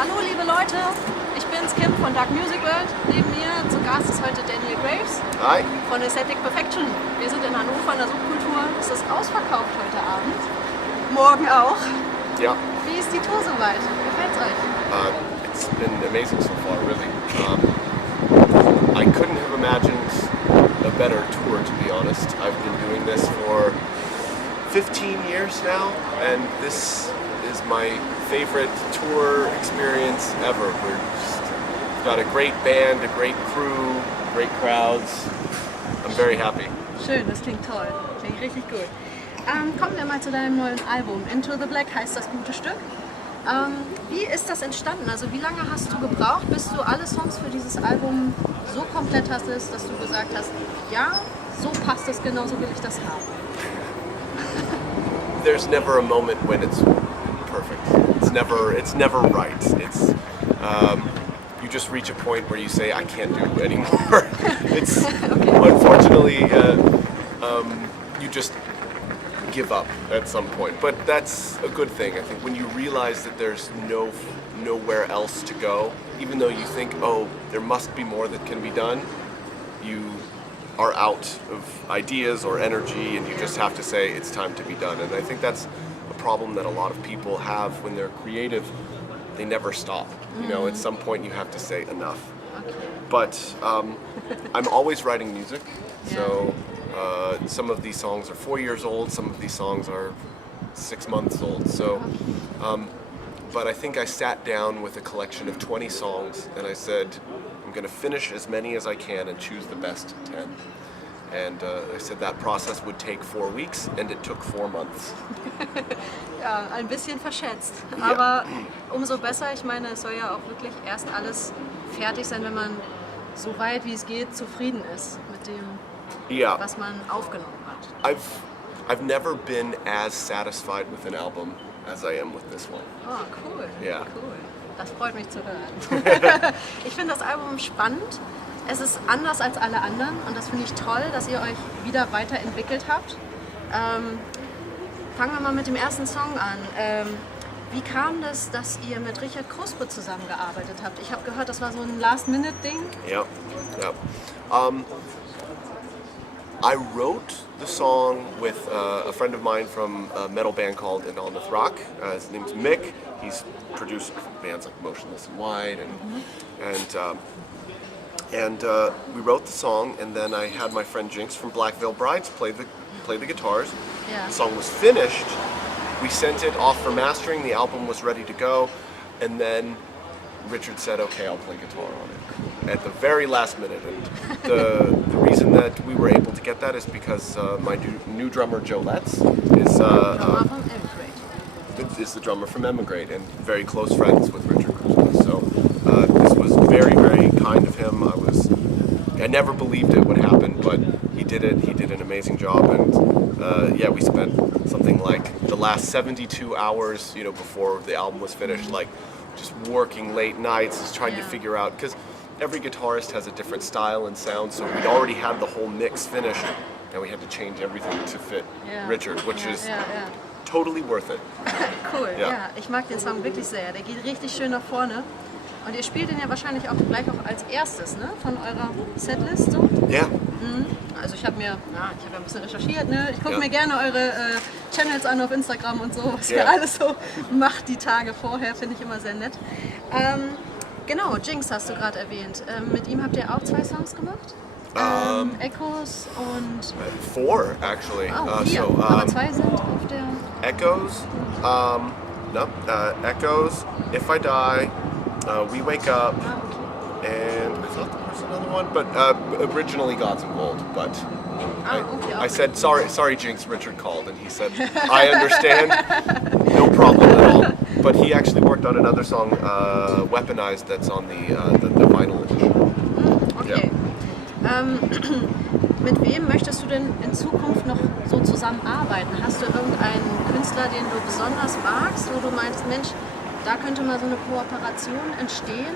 Hallo liebe Leute, ich bin's Kim von Dark Music World. Neben mir zu Gast ist heute Daniel Graves. Hi. Von Aesthetic Perfection. Wir sind in Hannover in der Subkultur. Es ist ausverkauft heute Abend. Morgen auch. Ja. Wie ist die Tour soweit? Gefällt's euch? It's been amazing so far, really. I couldn't have imagined a better tour, to be honest. I've been doing this for 15 years now, and this is my favorite tour experience ever. We've got a great band, a great crew, great crowds. I'm very happy. Schön, das klingt toll. Klingt richtig gut. Kommen wir mal zu deinem neuen Album. Into the Black heißt das gute Stück. Wie ist das entstanden? Also wie lange hast du gebraucht, bis du alle Songs für dieses Album so komplett hattest, dass du gesagt hast, ja, so passt es, genau so will ich das haben? There's never a moment when it's perfect. It's never right. It's you just reach a point where you say, I can't do anymore. It's okay. Unfortunately you just give up at some point, but that's a good thing. I think when you realize that there's nowhere else to go, even though you think, oh, there must be more that can be done, you are out of ideas or energy, and you just have to say it's time to be done. And I think that's a problem that a lot of people have when they're creative. They never stop. You know, at some point you have to say enough. Okay. But I'm always writing music, so some of these songs are 4 years old, some of these songs are 6 months old. So, but I think I sat down with a collection of 20 songs and I said, I'm going to finish as many as I can and choose the best 10. And I said that process would take 4 weeks, and it took 4 months. Ja, ein bisschen verschätzt, aber umso besser. Ich meine, es soll ja auch wirklich erst alles fertig sein, wenn man so weit wie es geht zufrieden ist mit dem, was man aufgenommen hat. I've never been as satisfied with an album as I am with this one. Oh, cool. Yeah. Cool. Das freut mich zu hören. Ich finde das Album spannend. Es ist anders als alle anderen und das finde ich toll, dass ihr euch wieder weiterentwickelt habt. Fangen wir mal mit dem ersten Song an. Wie kam das, dass ihr mit Richard Kruspe zusammengearbeitet habt? Ich habe gehört, das war so ein Last-Minute-Ding. Yeah. I wrote the song with a friend of mine from a metal band called Endolmith Rock. His name's Mick. He's produced bands like Motionless in White, and we wrote the song. And then I had my friend Jinx from Black Veil Brides play the guitars. Yeah. The song was finished. We sent it off for mastering. The album was ready to go, and then Richard said, "Okay, I'll play guitar on it." At the very last minute, and the reason that we were able to get that is because my new drummer Joe Letts is the drummer from Emigrate and very close friends with Richard Kruspe. So this was very, very kind of him. I never believed it would happen, but he did it. He did an amazing job, and we spent something like the last 72 hours, before the album was finished, like just working late nights, just trying to figure out, because every guitarist has a different style and sound, so we'd already had the whole mix finished, and we had to change everything to fit Richard, which is totally worth it. Cool, ja. Ich mag den Song wirklich sehr. Der geht richtig schön nach vorne. Und ihr spielt den ja wahrscheinlich auch gleich als erstes, ne? Von eurer Setlist so? Ja. Also ich habe ja ein bisschen recherchiert, ne? Ich gucke mir gerne eure Channels an auf Instagram und so, was ihr alles so macht die Tage vorher, finde ich immer sehr nett. Genau, Jinx hast du gerade erwähnt. Mit ihm habt ihr auch 2 Songs gemacht? Echoes und... 4, actually. Oh, 4, aber 2 sind auf der... Echoes, Echoes, If I Die, We Wake Up, and I thought there was another one, but originally Gods and Gold, but I said, sorry Jinx, Richard called, and he said, I understand, no problem at all. But he actually worked on another song, Weaponized, that's on the vinyl edition. Okay. Mit wem möchtest du denn in Zukunft noch so zusammenarbeiten? Hast du irgendeinen Künstler, den du besonders magst, wo du meinst, Mensch, da könnte mal so eine Kooperation entstehen?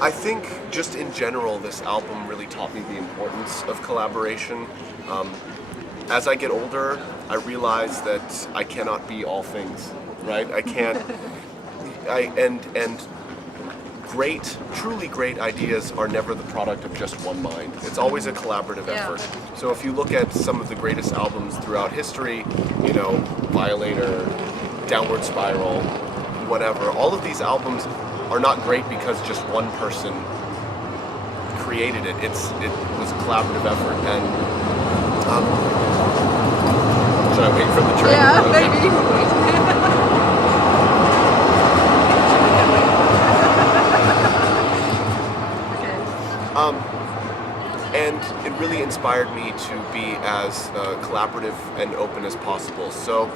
I think just in general, this album really taught me the importance of collaboration. As I get older, I realize that I cannot be all things, right? I can't. and truly great ideas are never the product of just one mind. It's always a collaborative effort. So if you look at some of the greatest albums throughout history, you know, Violator, Downward Spiral, whatever, all of these albums are not great because just one person created it. It was a collaborative effort. And should I wait for the train? Yeah, okay. maybe. And it really inspired me to be as collaborative and open as possible. So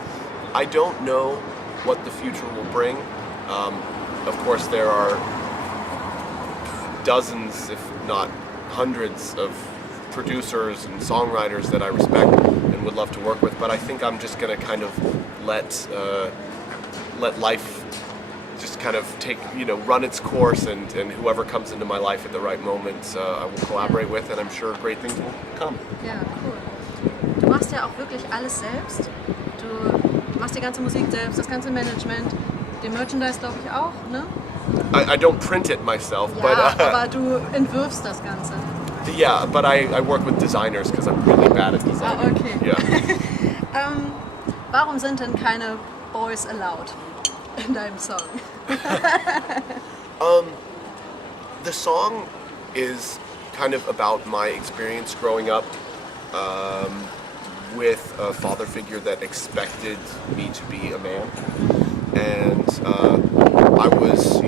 I don't know what the future will bring. Of course, there are dozens, if not hundreds, of producers and songwriters that I respect and would love to work with. But I think I'm just going to kind of let life just kind of run its course, and whoever comes into my life at the right moment, I will collaborate with, and I'm sure great things will come. Ja, cool. Du machst ja auch wirklich alles selbst. Du machst die ganze Musik selbst, das ganze Management, den Merchandise glaube ich auch, ne? I don't print it myself, Ja, but aber du entwirfst das Ganze. yeah, but I work with designers because I'm really bad at design. Ah, okay. Yeah. Warum sind denn keine Boys allowed in deinem Song? The song is kind of about my experience growing up with a father figure that expected me to be a man. And I was,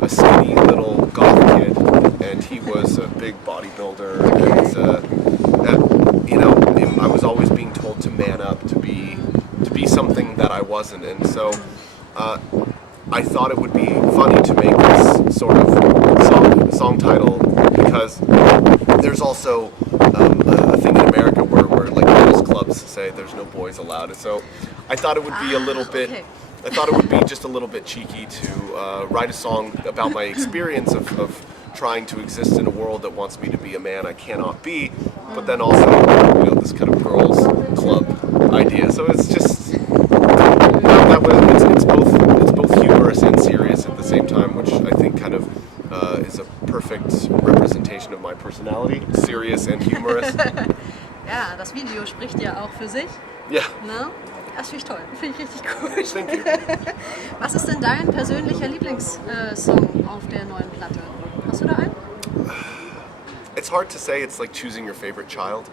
a skinny little goth kid, and he was a big bodybuilder, and I was always being told to man up, to be something that I wasn't, and so I thought it would be funny to make this sort of song title, because there's also a thing in America where like girls clubs say there's no boys allowed, and so I thought it would be a little bit. Okay. I thought it would be just a little bit cheeky to write a song about my experience of trying to exist in a world that wants me to be a man I cannot be, but then also, this kind of girls club idea. So it's just it's both humorous and serious at the same time, which I think kind of is a perfect representation of my personality, serious and humorous. Ja, das Video spricht ja auch für sich. Yeah. Ne? Das finde ich toll, finde ich richtig gut. Thank you. Was ist denn dein persönlicher Lieblingssong auf der neuen Platte? Hast du da einen? It's hard to say. It's like choosing your favorite child,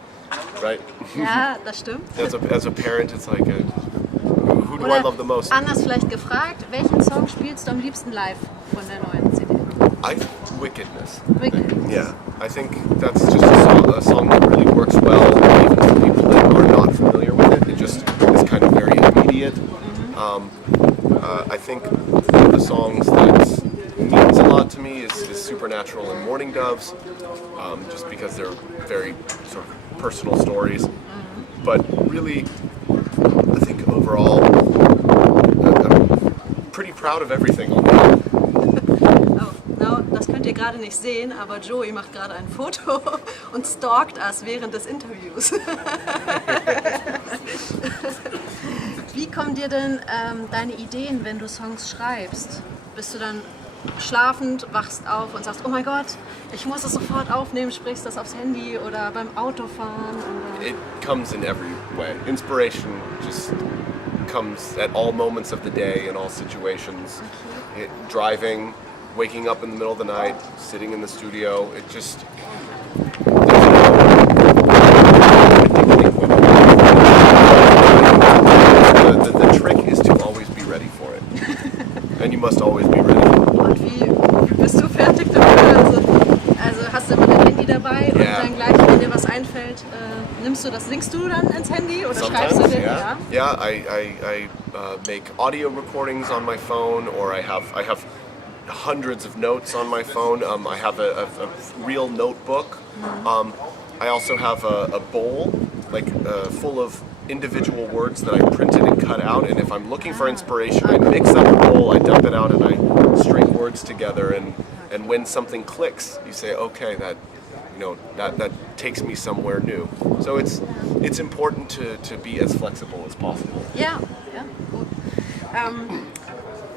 right? Ja, das stimmt. As a parent, it's like, who do I Oder love the most? anders vielleicht gefragt, welchen Song spielst du am liebsten live von der neuen CD? Wickedness. Wickedness. Yeah, I think that's just a song that really works well, even for people that are not familiar with it. It just is kind of very immediate. I think one of the songs that means a lot to me is Supernatural and Morning Doves, just because they're very sort of personal stories. But really, I think overall, I'm pretty proud of everything on the album. Oh, no, das könnt ihr gerade nicht sehen, aber Joey macht gerade ein Foto und stalkt us während des Interviews. Wie kommen dir denn deine Ideen, wenn du Songs schreibst? Bist du dann schlafend, wachst auf und sagst, oh mein Gott, ich muss es sofort aufnehmen, sprichst das aufs Handy oder beim Autofahren? Oder? It comes in every way. Inspiration just comes at all moments of the day, in all situations. Driving, waking up in the middle of the night, sitting in the studio. It just the trick is to always be ready for it, and you must always be ready. Und wie bist du fertig damit? Also hast du immer dein Handy dabei und dann gleich, wenn dir was einfällt, singst du dann ins Handy oder schreibst du dir? Yeah. I make audio recordings on my phone, or I have hundreds of notes on my phone. I have a real notebook. I also have a bowl, full of individual words that I printed and cut out, and if I'm looking for inspiration, I mix up the bowl, I dump it out, and I string words together, and when something clicks, you say, okay, that takes me somewhere new. So it's important to be as flexible as possible. Ja, gut.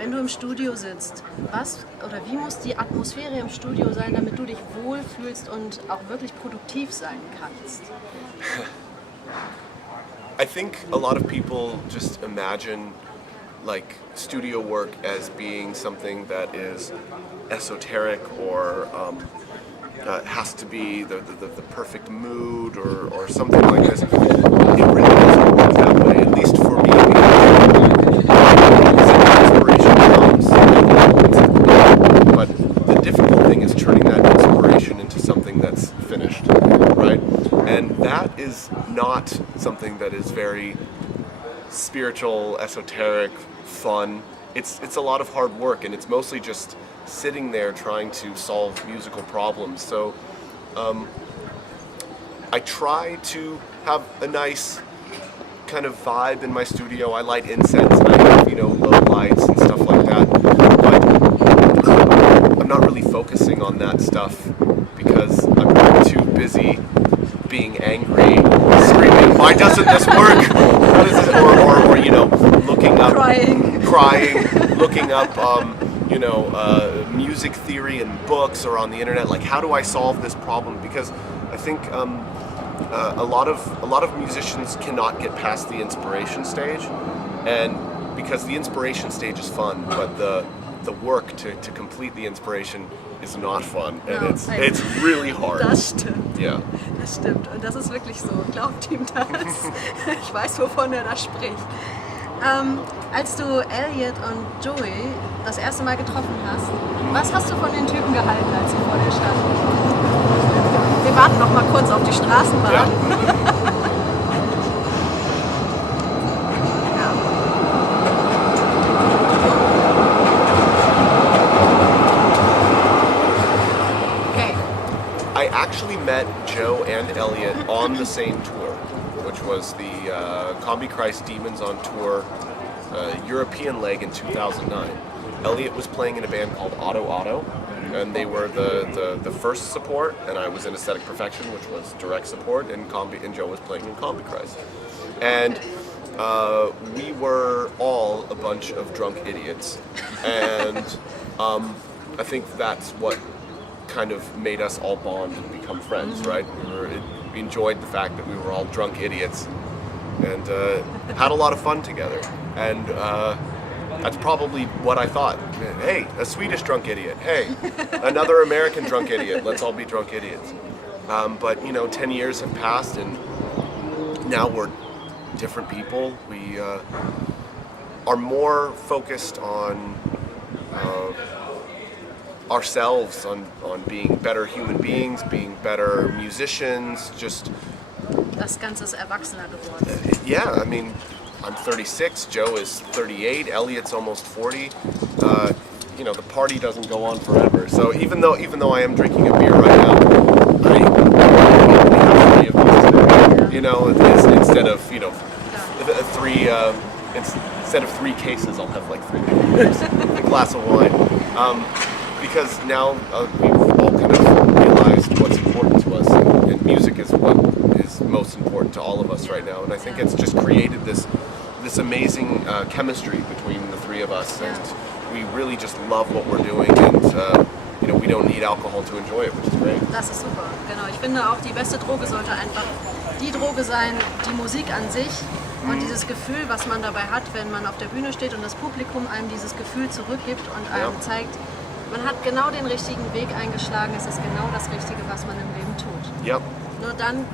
Wenn du im Studio sitzt, was oder wie muss die Atmosphäre im Studio sein, damit du dich wohlfühlst und auch wirklich produktiv sein kannst? I think a lot of people just imagine like studio work as being something that is esoteric or has to be the perfect mood or something like this. It really doesn't work that way, at least for me. Inspiration comes, but the difficult thing is turning that inspiration into something that's finished, right? And that is not something that is very spiritual, esoteric, fun. It's a lot of hard work, and it's mostly just sitting there trying to solve musical problems. So I try to have a nice kind of vibe in my studio. I light incense and I have, low lights and stuff like that. But I'm not really focusing on that stuff because I'm too busy being angry, screaming, why doesn't this work? What is this? Or looking up, crying, looking up, music theory in books or on the internet. Like, how do I solve this problem? Because I think a lot of musicians cannot get past the inspiration stage, and because the inspiration stage is fun, but the work to complete the inspiration is not fun, and it's really hard. Das stimmt. Ja. Das stimmt. Und das ist wirklich so. Glaubt ihm das? Ich weiß, wovon er da spricht. Als du Elliot und Joey das erste Mal getroffen hast, was hast du von den Typen gehalten, als sie vor dir standen? Wir warten noch mal kurz auf die Straßenbahn. Ja. I actually met Joe and Elliot on the same tour, which was the Combi Christ Demons on Tour European leg in 2009. Elliot was playing in a band called Auto Auto, and they were the first support, and I was in Aesthetic Perfection, which was direct support, and Joe was playing in Combi Christ. And we were all a bunch of drunk idiots, and I think that's what kind of made us all bond and become friends, right? We enjoyed the fact that we were all drunk idiots and had a lot of fun together. And that's probably what I thought. Hey, a Swedish drunk idiot. Hey, another American drunk idiot. Let's all be drunk idiots. But 10 years have passed, and now we're different people. We are more focused on ourselves, on being better human beings, being better musicians, just... Das Ganze ist erwachsener geworden. Yeah, I mean, I'm 36, Joe is 38, Elliot's almost 40. The party doesn't go on forever. So even though I am drinking a beer right now, I have 3 of these. Instead of three. Instead of 3 cases, I'll have like 3 beers, a glass of wine. Because now we've all kind of realized what's important to us, and music is what is most important to all of us right now. And I think it's just created this amazing chemistry between the 3 of us, and we really just love what we're doing, and we don't need alcohol to enjoy it, which is great. Das ist super, genau. Ich finde auch, die beste Droge sollte einfach die Droge sein, die Musik an sich. Und dieses Gefühl, was man dabei hat, wenn man auf der Bühne steht und das Publikum einem dieses Gefühl zurückgibt und einem zeigt, man hat genau den richtigen Weg eingeschlagen, es ist genau das Richtige, was man im Leben tut. Yep. Nur dann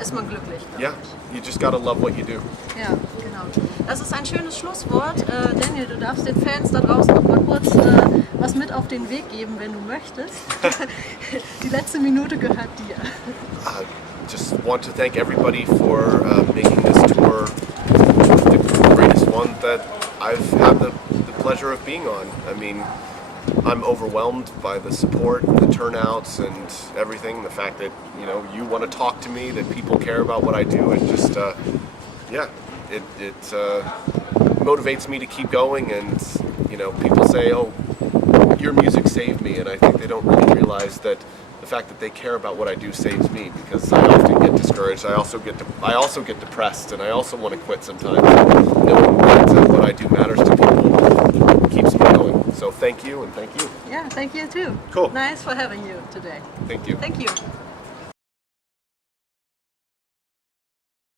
ist man glücklich. Yeah, you just gotta love what you do. Ja, genau. Das ist ein schönes Schlusswort. Daniel, du darfst den Fans da draußen noch mal kurz was mit auf den Weg geben, wenn du möchtest. Die letzte Minute gehört dir. Just want to thank everybody for making this tour the greatest one that I've had the pleasure of being on. I mean, I'm overwhelmed by the support, the turnouts, and everything. The fact that you want to talk to me, that people care about what I do, and just it motivates me to keep going. And people say, "Oh, your music saved me," and I think they don't really realize that the fact that they care about what I do saves me, because I often get discouraged. I also get depressed, and I also want to quit sometimes. Knowing that what I do matters to people keeps me So thank you and thank you. Yeah, thank you too. Cool. Nice for having you today. Thank you. Thank you.